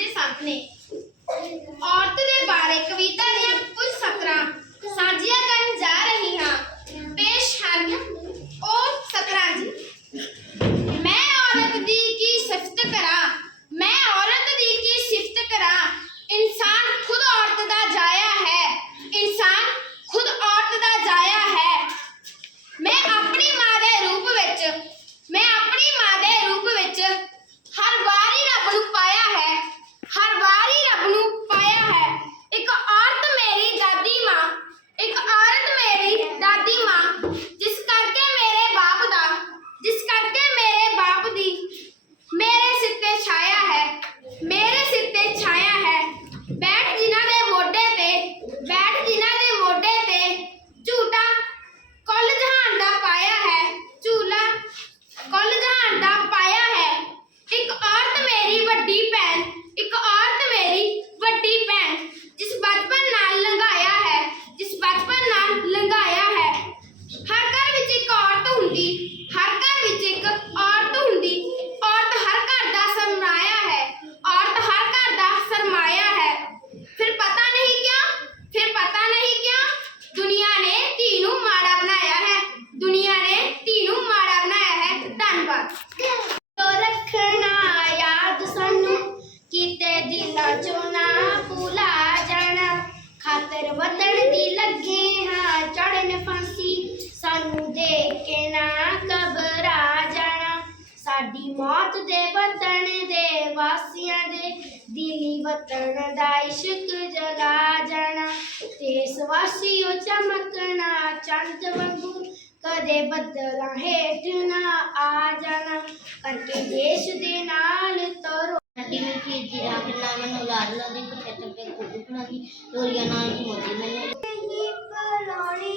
ਦੇ ਸਾਹਮਣੇ ਔਰਤ ਦੇ ਬਾਰੇ ਕਵਿਤਾ ਦੀਆਂ ਕੁਝ ਸਤਰਾਂ ਇੱਕ ਔਰਤ ਮੇਰੀ ਵੱਡੀ ਭੈਣ ਜਿਸ ਬਚਪਨ ਸਾਡੀ ਮੌਤ ਦੇ ਵਤਨ ਦੇ ਵਾਸੀਆਂ ਦੇ ਦਿਲੀ ਵਤਨ ਦਾ ਇਸ਼ਕ ਜਗਾ ਜਾਣਾ ਦੇਸ ਵਾਸੀ ਉਹ ਚਮਕਣਾ ਚੰਦ ਵਾਂਗੂ ਕਦੇ ਬੱਦਲਾਂ ਹੇਠ ਨਾ ਆ ਜਾਣਾ ਕਰਕੇ ਦੇਸ਼ ਦੇ ਨਾਲ ਤਰੋ ਨਦੀ ਨੂੰ ਕੀ ਜੀਰਾ ਫਿਰਨਾ ਮੈਨੂੰ ਲਾਲ ਨਦੀ ਕੁੱਤੇ ਚੱਪੇ ਕੁੱਟਣਾ ਦੀ ਲੋਰੀਆਂ ਨਾਲ ਮੋਦੀ ਮੈਨੂੰ ਨਹੀਂ ਪਲਾਉਣੀ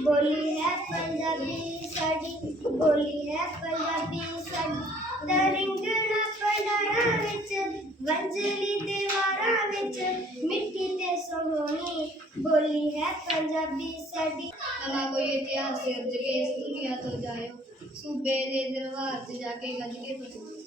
ਗਵਾਉਣੀ ਬੋਲੀ ਹੈ ਪੰਜਾਬੀ ਸਾਡੀ ਬੋਲੀ ਹੈ ਪੰਜਾਬੀ ਸਾਡੀ ਦਰਿੰਗਣਾ ਪੜਾਰਾਂ ਵਿੱਚ ਵੰਜਲੀ ਦੀਵਾਰਾਂ ਵਿੱਚ ਮਿੱਟੀ ਤੇ ਸੋਹਣੀ ਬੋਲੀ ਹੈ ਪੰਜਾਬੀ ਸਾਡੀ ਨਵਾਂ ਕੋਈ ਇਤਿਹਾਸ ਸਿਰਜ ਕੇ ਇਸ ਦੁਨੀਆ ਤੋਂ ਜਾਇਓ ਸੂਬੇ ਦੇ ਦਰਬਾਰ 'ਚ ਜਾ ਕੇ ਗੱਜ ਕੇ ਫਤਿਹ